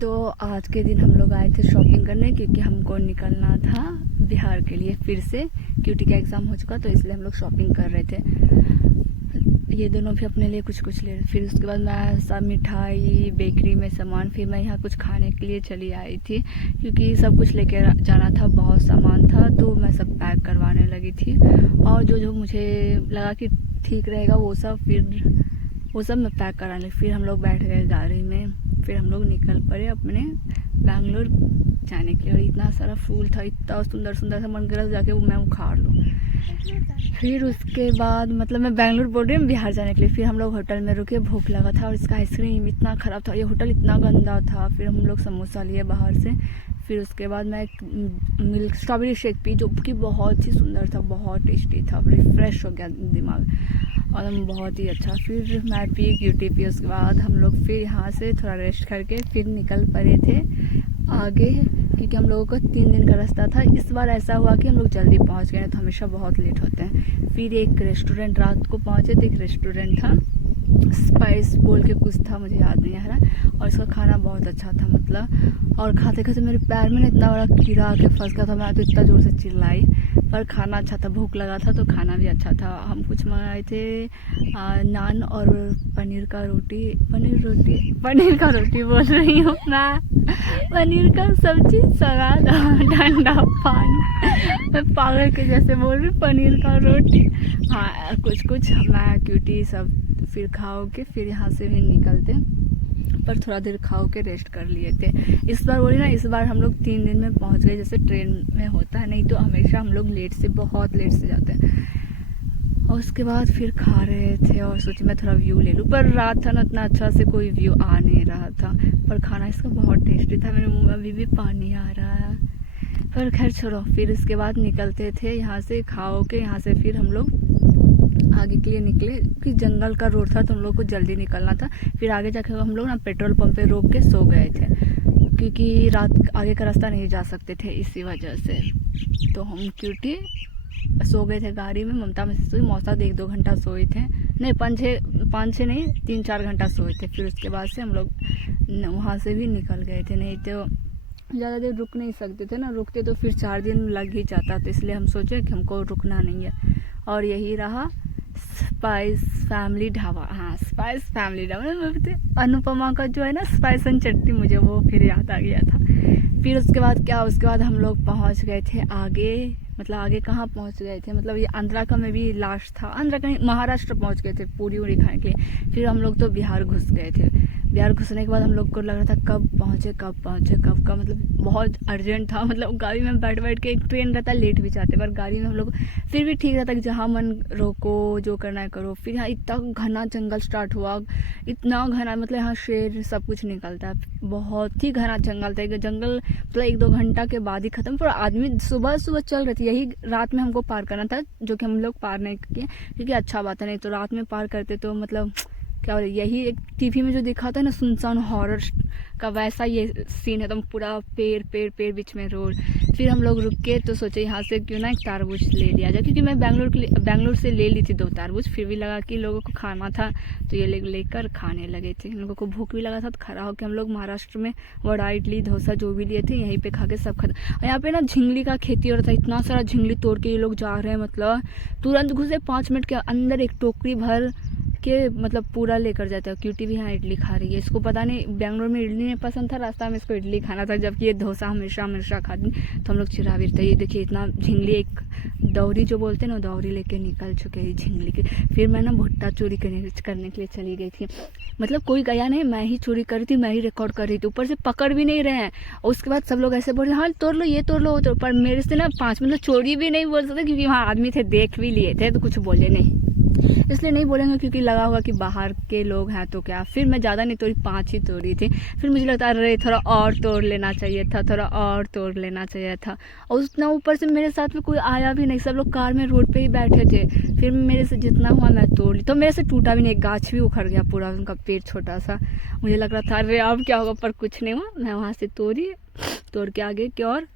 तो आज के दिन हम लोग आए थे शॉपिंग करने क्योंकि हमको निकलना था बिहार के लिए फिर से। क्यूटी का एग्ज़ाम हो चुका तो इसलिए हम लोग शॉपिंग कर रहे थे। ये दोनों भी अपने लिए कुछ कुछ ले रहे। फिर उसके बाद मैं सब मिठाई बेकरी में सामान, फिर मैं यहाँ कुछ खाने के लिए चली आई थी क्योंकि सब कुछ लेके जाना था, बहुत सामान था तो मैं सब पैक करवाने लगी थी। और जो जो मुझे लगा कि ठीक रहेगा वो सब मैं पैक कराने। फिर हम लोग बैठ गए गाड़ी में, फिर हम लोग निकल पड़े अपने बैंगलोर जाने के लिए। और इतना सारा फूल था, इतना सुंदर सुंदर सा, मन कर जाके वो मैं उखाड़ लूँ। फिर उसके बाद मतलब मैं बैंगलोर बोल रही हूँ बिहार जाने के लिए। फिर हम लोग होटल में रुके, भूख लगा था और इसका आइसक्रीम इतना ख़राब था, ये होटल इतना गंदा था। फिर हम लोग समोसा लिए बाहर से। फिर उसके बाद मैं एक मिल्क स्ट्रॉबेरी शेक पी जो कि बहुत ही सुंदर था, बहुत टेस्टी था, रिफ्रेश हो गया दिमाग और बहुत ही अच्छा। फिर मैं पी क्यूटी पी। उसके बाद हम लोग फिर यहाँ से थोड़ा रेस्ट करके फिर निकल पड़े थे आगे क्योंकि हम लोगों को 3 दिन का रास्ता था। इस बार ऐसा हुआ कि हम लोग जल्दी पहुँच गए, तो हमेशा बहुत लेट होते हैं। फिर एक रेस्टोरेंट रात को पहुँचे थे, एक रेस्टोरेंट था स्पाइस बोल के कुछ था, मुझे याद नहीं आ रहा। और इसका खाना बहुत अच्छा था मतलब। और खाते खाते मेरे पैर में इतना बड़ा कीड़ा आके फंस गया था, मैं तो इतना ज़ोर से चिल्लाई। पर खाना अच्छा था, भूख लगा था तो खाना भी अच्छा था। हम कुछ मंगाए थे नान और पनीर का रोटी बोल रही हूँ मैं, पनीर का सब्जी, सलाद और ठंडा पानी। मैं पागल के जैसे बोल रही हूँ, पनीर का रोटी। हाँ कुछ मैं क्यूटी सब फिर खाओ के फिर यहाँ से भी निकलते, पर थोड़ा देर खाओ के रेस्ट कर लिए थे। इस बार बोली ना, इस बार हम लोग 3 दिन में पहुँच गए जैसे ट्रेन में होता है, नहीं तो हमेशा हम लोग बहुत लेट से जाते हैं। और उसके बाद फिर खा रहे थे और सोची मैं थोड़ा व्यू ले लूँ, पर रात था ना, उतना अच्छा से कोई व्यू आ नहीं रहा था। पर खाना इसका बहुत टेस्टी था, मेरे मुँह में अभी भी पानी आ रहा है। पर खैर छोड़ो। फिर उसके बाद निकलते थे यहाँ से खाओ के। यहाँ से फिर हम लोग आगे के लिए निकले कि जंगल का रोड था तो हम लोग को जल्दी निकलना था। फिर आगे जाके हम लोग ना पेट्रोल पंप पे रोक के सो गए थे क्योंकि रात आगे का रास्ता नहीं जा सकते थे इसी वजह से। तो हम क्यूटी सो गए थे गाड़ी में। ममता में सोई, मौसा 1-2 घंटा सोए थे, नहीं 5-6 नहीं 3-4 घंटा सोए थे। फिर उसके बाद से हम लोग वहाँ से भी निकल गए थे, नहीं तो ज़्यादा देर रुक नहीं सकते थे ना, रुकते तो फिर 4 दिन लग ही जाता। तो इसलिए हम सोचे कि हमको रुकना नहीं है। और यही रहा स्पाइस फैमिली ढाबा। हाँ स्पाइस फैमिली ढाबा, अनुपमा का जो है ना स्पाइस एंड चटनी, मुझे वो फिर याद आ गया था। फिर उसके बाद हम लोग पहुँच गए थे आगे। मतलब आगे कहाँ पहुँच गए थे, मतलब ये आंध्रा का में भी लास्ट था, आंध्रा का महाराष्ट्र पहुँच गए थे पूरी उड़ी खाने के लिए। फिर हम लोग तो बिहार घुस गए थे। बिहार घुसने के बाद हम लोग को लग रहा था कब पहुँचे कब का, मतलब बहुत अर्जेंट था। मतलब गाड़ी में बैठ के, एक ट्रेन रहता लेट भी जाते, पर गाड़ी में हम लोग फिर भी ठीक रहता कि जहाँ मन रोको जो करना है करो। फिर यहाँ इतना घना जंगल स्टार्ट हुआ, इतना घना, मतलब यहाँ शेर सब कुछ निकलता है, बहुत ही घना जंगल था। जंगल मतलब 1-2 घंटा के बाद ही खत्म। पर आदमी सुबह चल रहे थे, यही रात में हमको पार करना था जो कि हम लोग पार नहीं किए क्योंकि अच्छा बात है, नहीं तो रात में पार करते तो मतलब क्या बोले, यही एक टीवी में जो दिखाता है ना सुनसान हॉरर का, वैसा ये सीन है। तो पूरा पेड़ बीच में रोड। फिर हम लोग रुक के तो सोचे यहाँ से क्यों ना एक तरबूज ले लिया जाए, क्योंकि मैं बैंगलोर से ले ली थी 2 तरबूज। फिर भी लगा कि लोगों को खाना था तो ये लेकर खाने लगे थे। हम लोगों को भूख भी लगा था, तो खड़ा होकर हम लोग महाराष्ट्र में वड़ा इडली डोसा जो भी लिए थे यहीं पे खा के सब खत्म। और यहाँ पे ना झिंगली का खेती हो रहा था, इतना सारा झिंगली तोड़ के ये लोग जा रहे हैं। मतलब तुरंत घुसे, 5 मिनट के अंदर एक टोकरी भर के मतलब पूरा लेकर जाता है। क्यूटी भी यहाँ इडली खा रही है, इसको पता नहीं बैंगलोर में इडली नहीं पसंद था, रास्ता में इसको इडली खाना था, जबकि ये डोसा हमेशा खाती। तो हम लोग चिरा भी था। ये देखिए इतना झिंगली, एक दौरी जो बोलते हैं ना, दौरी लेके निकल चुके हैं झिंगली के। फिर मैं ना भुट्टा चोरी करने के लिए चली गई थी। मतलब कोई गया नहीं, मैं ही चोरी कर रही थी, मैं ही रिकॉर्ड कर रही थी। ऊपर से पकड़ भी नहीं रहे हैं। और उसके बाद सब लोग ऐसे बोल रहे हाँ तोड़ लो ये तोड़ लो, तो पर मेरे से ना 5 मतलब चोरी भी नहीं बोल सकते क्योंकि वहाँ आदमी थे, देख भी लिए थे तो कुछ बोले नहीं, इसलिए नहीं बोलेंगे क्योंकि लगा हुआ कि बाहर के लोग हैं तो क्या। फिर मैं ज़्यादा नहीं तोड़ी, 5 ही तोड़ी थी। फिर मुझे लगता अरे थोड़ा और तोड़ लेना चाहिए था, और उतना ऊपर से मेरे साथ में कोई आया भी नहीं, सब लोग कार में रोड पे ही बैठे थे। फिर मेरे से जितना हुआ मैं तोड़ ली, तो मेरे से टूटा भी नहीं, गाछ भी उखड़ गया पूरा, उनका पेड़ छोटा सा। मुझे लग रहा था अरे अब क्या होगा, पर कुछ नहीं हुआ। मैं वहाँ से तोड़ के आगे की ओर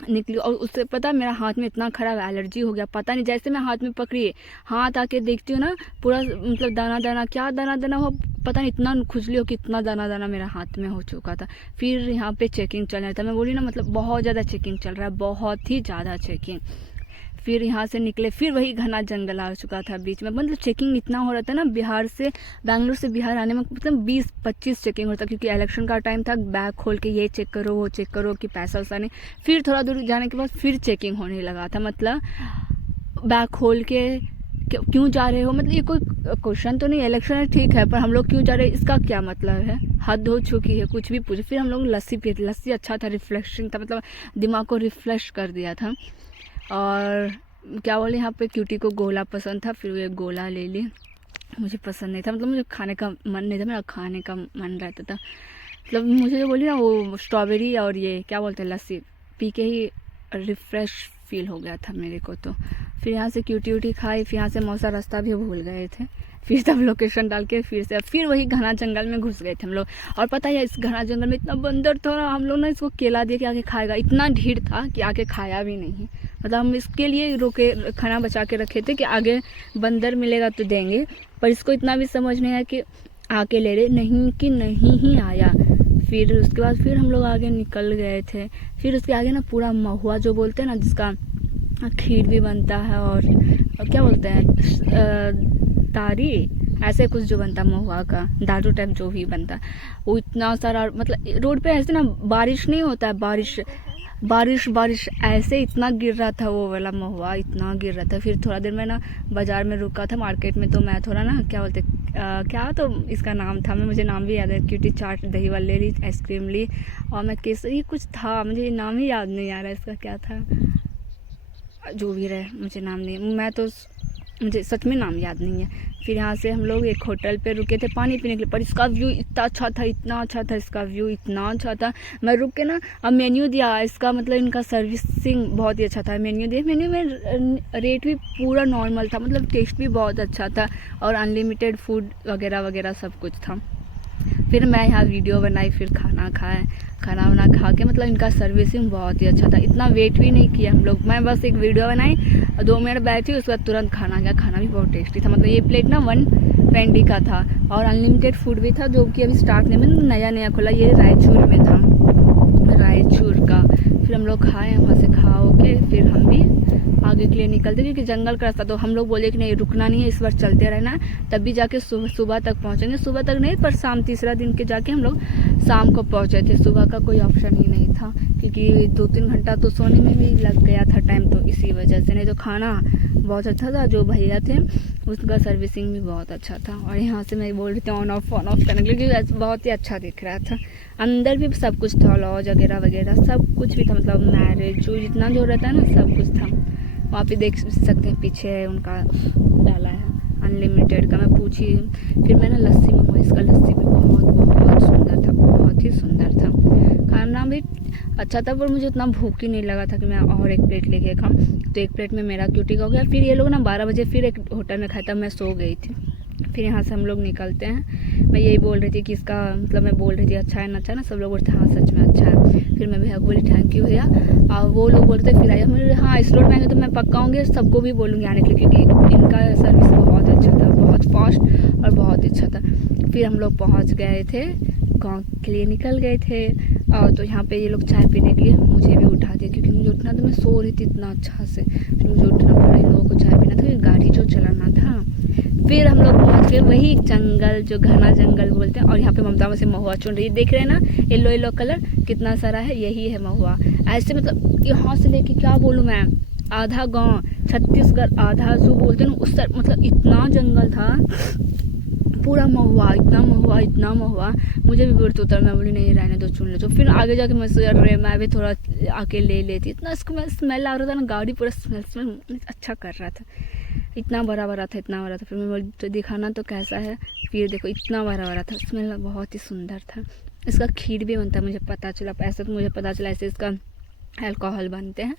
निकली और उससे पता मेरा हाथ में इतना खराब एलर्जी हो गया, पता नहीं, जैसे मैं हाथ में पकड़ी, हाथ आके देखती हूँ ना, पूरा मतलब दाना दाना, क्या दाना दाना हो पता नहीं, इतना खुजली हो कि इतना दाना दाना मेरा हाथ में हो चुका था। फिर यहाँ पे चेकिंग चल रहा था, मैं बोली ना मतलब बहुत ज़्यादा चेकिंग चल रहा है, बहुत ही ज़्यादा चेकिंग। फिर यहाँ से निकले, फिर वही घना जंगल आ चुका था बीच में, मतलब चेकिंग इतना हो रहा था ना, बैंगलोर से बिहार आने में मतलब 20-25 चेकिंग होता, क्योंकि इलेक्शन का टाइम था, बैग खोल के ये चेक करो वो चेक करो कि पैसा वैसा नहीं। फिर थोड़ा दूर जाने के बाद फिर चेकिंग होने लगा था, मतलब बैग खोल के क्यों जा रहे हो, मतलब ये कोई क्वेश्चन तो नहीं, इलेक्शन है ठीक है, पर हम लोग क्यों जा रहे हैं इसका क्या मतलब है, हद हो चुकी है, कुछ भी पूछे। फिर हम लोग लस्सी पिए, लस्सी अच्छा था, रिफ्रेशिंग था, मतलब दिमाग को रिफ्रेश कर दिया था। और क्या बोले, यहाँ पे क्यूटी को गोला पसंद था, फिर वो एक गोला ले ली, मुझे पसंद नहीं था, मतलब मुझे खाने का मन नहीं था, मेरा खाने का मन रहता था, मतलब मुझे जो बोली ना वो स्ट्रॉबेरी और ये क्या बोलते हैं लस्सी पी के ही रिफ़्रेश फील हो गया था मेरे को। तो फिर यहाँ से क्यूटी व्यूटी खाई, फिर यहाँ से मौसा रास्ता भी भूल गए थे, फिर तब लोकेशन डाल के फिर वही घना जंगल में घुस गए थे हम लोग। और पता है इस घना जंगल में इतना बंदर था, हम लोग ना इसको केला दिया कि आके खाएगा, इतना ढीठ था कि आके खाया भी नहीं, मतलब हम इसके लिए रोके, खाना बचा के रखे थे कि आगे बंदर मिलेगा तो देंगे, पर इसको इतना भी समझ नहीं आया कि आके ले ले, नहीं कि नहीं ही आया। फिर उसके बाद फिर हम लोग आगे निकल गए थे, फिर उसके आगे ना पूरा महुआ जो बोलते हैं ना, जिसका खीर भी बनता है और क्या बोलते हैं तारी, ऐसे कुछ जो बनता महुआ का दारू टाइप जो भी बनता, वो इतना सारा, मतलब रोड पे ऐसे ना बारिश नहीं होता है, बारिश ऐसे इतना गिर रहा था, वो वाला महुआ इतना गिर रहा था। फिर थोड़ा देर मैं ना बाज़ार में रुका था मार्केट में, तो मैं थोड़ा ना क्या बोलते क्या तो इसका नाम था, मुझे नाम भी याद है, क्यूटी चाट दही वाले ली, आइसक्रीम ली, और मैं केसरी कुछ था, मुझे नाम ही याद नहीं आ रहा इसका क्या था, जो भी रहे मुझे नाम नहीं, मुझे सच में नाम याद नहीं है। फिर यहाँ से हम लोग एक होटल पे रुके थे पानी पीने के लिए, पर इसका व्यू इतना अच्छा था, इतना अच्छा था, इसका व्यू इतना अच्छा था। मैं रुक के ना, अब मेन्यू दिया इसका, मतलब इनका सर्विसिंग बहुत ही अच्छा था। मेन्यू में रेट भी पूरा नॉर्मल था, मतलब टेस्ट भी बहुत अच्छा था, और अनलिमिटेड फूड वगैरह वगैरह सब कुछ था। फिर मैं यहाँ वीडियो बनाई, फिर खाना वाना खा के, मतलब इनका सर्विसिंग बहुत ही अच्छा था, इतना वेट भी नहीं किया हम लोग, मैं बस एक वीडियो बनाई, 2 मिनट बैठी, उसके बाद तुरंत खाना गया, खाना भी बहुत टेस्टी था, मतलब ये प्लेट ना 120 का था, और अनलिमिटेड फूड भी था, जो कि अभी स्टार्ट नहीं में नया खुला, ये रायचूर में था, रायचूर का। फिर हम लोग खाए, वहाँ से खा के फिर हम भी आगे के लिए निकलते, क्योंकि जंगल का रास्ता, तो हम लोग बोले कि नहीं रुकना नहीं है, इस बार चलते रहना है, तभी जाके सुबह तक पहुँचेंगे, सुबह तक नहीं पर शाम, तीसरा दिन के जाके हम लोग शाम को पहुँचे थे, सुबह का कोई ऑप्शन ही नहीं था, क्योंकि 2-3 घंटा तो सोने में भी लग गया था टाइम, तो इसी वजह से। नहीं तो खाना बहुत अच्छा था, जो भैया थे उसका सर्विसिंग भी बहुत अच्छा था। और यहाँ से मैं बोल रही थी ऑन ऑफ करने के लिए, क्योंकि बहुत ही अच्छा दिख रहा था, अंदर भी सब कुछ था, लॉज वगैरह सब कुछ भी था, मतलब मैरिज जो जितना जो रहता है ना सब कुछ था। वहाँ पे देख सकते हैं पीछे उनका डाला है अनलिमिटेड का। मैं पूछी, फिर मैंने लस्सी मंगवाई, इसका लस्सी भी बहुत सुंदर था, बहुत ही सुंदर था, खाना भी अच्छा था, पर मुझे उतना भूख ही नहीं लगा था कि मैं और एक प्लेट लेके खाऊं, तो एक प्लेट में मेरा क्यूटी का हो गया। फिर ये लोग ना 12 बजे फिर एक होटल में खाया था, मैं सो गई थी। फिर यहाँ से हम लोग निकलते हैं, मैं यही बोल रही थी कि इसका मतलब मैं बोल रही थी अच्छा है ना, अच्छा ना, सब लोग बोलते हाँ सच में अच्छा है। फिर मैं भैया को बोली थैंक यू भैया, और वो लोग बोलते फिर आया, मेरे हाँ इस रोड में आएंगे तो मैं पक्का आऊँगी, सबको भी बोलूँगी आने के लिए, क्योंकि इनका सर्विस बहुत अच्छा था, बहुत फास्ट और बहुत अच्छा था। फिर हम लोग पहुँच गए थे, गाँव के लिए निकल गए थे, और तो यहाँ पे ये लोग चाय पीने के लिए मुझे भी उठा दिया, क्योंकि मुझे उठना था, मैं सो रही थी इतना अच्छा से, फिर मुझे उठना पड़ा, इन लोगों को चाय पीना था, गाड़ी जो चलाना था। फिर हम लोग पहुँच गए वही जंगल, जो घना जंगल बोलते हैं, और यहाँ पे ममता में से महुआ चुन रही है, देख रहे हैं ना येलो कलर कितना सारा है, यही है महुआ। ऐसे मतलब यहाँ से लेके क्या बोलूँ मैं, आधा गाँव छत्तीसगढ़, आधा जो बोलते हैं उस तरफ, मतलब इतना जंगल था, पूरा महुआ, इतना महुआ। मुझे भी बोलते उतर, मैं बोली नहीं रहने दो, चुन लो। तो फिर आगे जाके मैं भी थोड़ा आके ले लेती, इतना इसको स्मेल आ रहा था ना, गाड़ी पूरा स्मेल अच्छा कर रहा था, इतना बड़ा था। फिर मैं बोली तो दिखाना तो कैसा है, फिर देखो इतना बड़ा था, स्मेल बहुत ही सुंदर था। इसका खीर भी बनता है, मुझे पता चला, ऐसे तो मुझे पता चला ऐसे इसका अल्कोहल बनते हैं,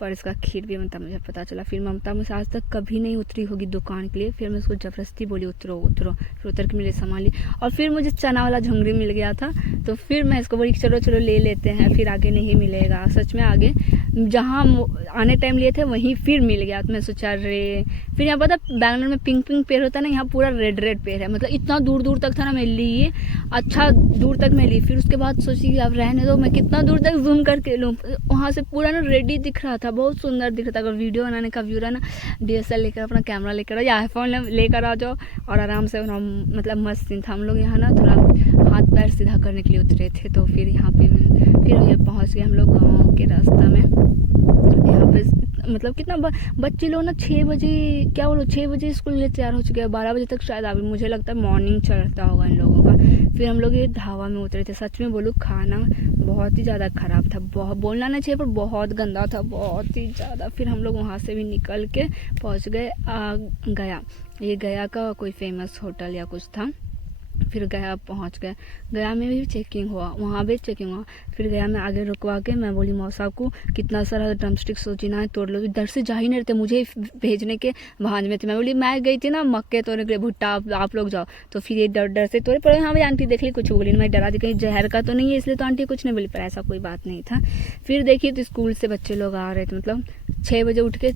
पर इसका खीर भी बनता मुझे पता चला। फिर ममता मुझसे आज तक कभी नहीं उतरी होगी दुकान के लिए, फिर मैं उसको ज़बरदस्ती बोली उतरो, फिर उतर के मेरे सामान ली, और फिर मुझे चना वाला झुंगरी मिल गया था, तो फिर मैं इसको बोली चलो ले लेते हैं, फिर आगे नहीं मिलेगा। सच में आगे जहाँ आने टाइम लिए थे वहीं फिर मिल गया। तो मैं सोचा अरे, फिर यहाँ पता बैंगलोर में पिंक पिंक पेड़ होता है ना, यहाँ पूरा रेड रेड पेड़ है, मतलब इतना दूर दूर तक था ना। मैं ली, अच्छा दूर तक मैं ली, फिर उसके बाद सोची कि अब रहने दो, मैं कितना दूर तक जूम करके लूँ। वहाँ से पूरा ना रेडी दिख रहा था, बहुत सुंदर दिख रहा था। अगर वीडियो बनाने का व्यू रहा ना, DSLR लेकर अपना कैमरा लेकर आओ या आईफोन लेकर आ जाओ और आराम से मतलब मस्त सीन था। हम लोग यहाँ ना थोड़ा हाथ पैर सीधा करने के लिए उतरे थे, तो फिर यहाँ पे फिर ये पहुँच गए हम लोग गाँव के रास्ता में। यहाँ पे मतलब कितना बच्चे लोग ना 6 बजे, क्या बोलो 6 बजे स्कूल लिए तैयार हो चुके हैं, 12 बजे तक शायद अभी मुझे लगता है मॉर्निंग चलता होगा इन लोगों का। फिर हम लोग ये ढाबा में उतरे थे। सच में बोलूँ खाना बहुत ही ज़्यादा ख़राब था, बहुत बोलना नहीं चाहिए पर बहुत गंदा था, बहुत ही ज़्यादा। फिर हम लोग वहाँ से भी निकल के पहुँच गए गया। ये गया का कोई फेमस होटल या कुछ था। फिर गया पहुंच गए, गया में भी चेकिंग हुआ, वहाँ भी चेकिंग हुआ। फिर गया में आगे रुकवा के मैं बोली मौसा को कितना सारा ड्रमस्टिक सोची ना तोड़ लो, इधर से जा ही नहीं रहते, मुझे भेजने के भांज में थे। मैं बोली मैं गई थी ना मक्के तोड़ने के लिए, भुट्टा आप लोग जाओ। तो फिर ये डर डर से तोड़े पड़े। हाँ भाई आंटी देख ली, कुछ बोली, मैं डरा दी कहीं जहर का तो नहीं है, इसलिए तो आंटी कुछ नहीं बोली, पर ऐसा कोई बात नहीं था। फिर देखिए तो स्कूल से बच्चे लोग आ रहे थे, मतलब 6 बजे उठ के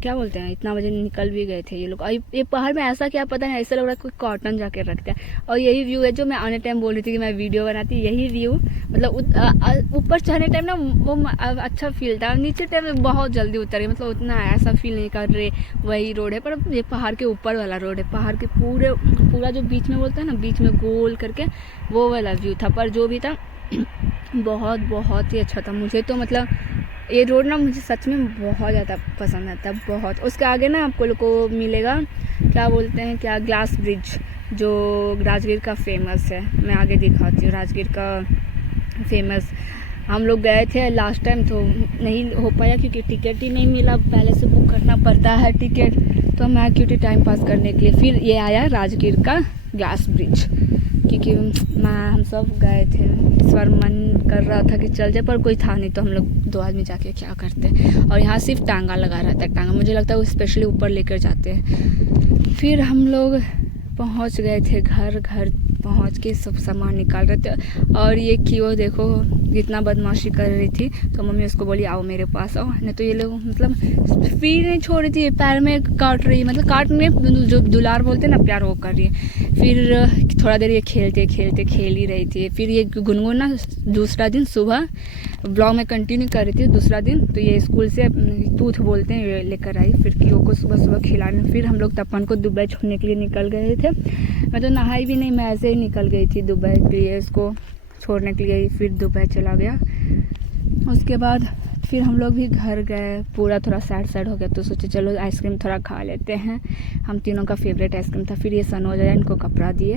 क्या बोलते हैं इतना बजे निकल भी गए थे ये लोग। ये पहाड़ में ऐसा क्या पता नहीं, ऐसा लग रहा है कोई कॉटन जाके रखता है। और यही व्यू है जो मैं आने टाइम बोल रही थी कि मैं वीडियो बनाती, यही व्यू मतलब ऊपर चढ़ने टाइम ना वो अच्छा फील था, नीचे टाइम में बहुत जल्दी उतर गई, मतलब उतना ऐसा फील नहीं कर रहे वही रोड है। पर ये पहाड़ के ऊपर वाला रोड है, पहाड़ के पूरा जो बीच में बोलते हैं ना, बीच में गोल करके वो वाला व्यू था। पर जो भी था बहुत ही अच्छा था। मुझे तो मतलब ये रोड ना मुझे सच में बहुत ज़्यादा पसंद आता, बहुत। उसके आगे ना आपको लोग को मिलेगा क्या बोलते हैं, क्या ग्लास ब्रिज, जो राजगीर का फेमस है। मैं आगे दिखाती हूँ राजगीर का फेमस। हम लोग गए थे लास्ट टाइम तो नहीं हो पाया क्योंकि टिकट ही नहीं मिला, पहले से बुक करना पड़ता है टिकट। तो मैं क्योंकि टाइम पास करने के लिए फिर ये आया राजगीर का ग्लास ब्रिज, क्योंकि हम सब गए थे। इस बार मन कर रहा था कि चल जाए, पर कोई था नहीं, तो हम लोग 2 आदमी जाके क्या करते। और यहाँ सिर्फ टांगा लगा रहता है, टांगा मुझे लगता है वो स्पेशली ऊपर लेकर जाते हैं। फिर हम लोग पहुँच गए थे घर पहुँच के सब सामान निकाल रहे थे। और ये कियो देखो कितना बदमाशी कर रही थी, तो मम्मी उसको बोली आओ मेरे पास आओ, नहीं तो ये लोग मतलब फ्री नहीं छोड़ रही थी, पैर में काट रही, मतलब काटने जो दुलार बोलते हैं ना प्यार वो कर रही है। फिर थोड़ा देर ये खेलते खेल ही रही थी। फिर ये गुनगुन ना दूसरा दिन सुबह ब्लॉग में कंटिन्यू कर रही थी, दूसरा दिन तो ये स्कूल से टूथ बोलते हैं ये लेकर आई, फिर कियो को सुबह खिलाने। फिर हम लोग तपन को दुबई छोड़ने के लिए निकल गए थे। मैं तो नहाई भी नहीं, मैं ऐसे ही निकल गई थी दुबई के लिए, इसको छोड़ने के लिए। फिर दुबई चला गया। उसके बाद फिर हम लोग भी घर गए, पूरा थोड़ा सैड हो गया, तो सोचे चलो आइसक्रीम थोड़ा खा लेते हैं। हम तीनों का फेवरेट आइसक्रीम था। फिर ये सनोज आया, इनको कपड़ा दिए।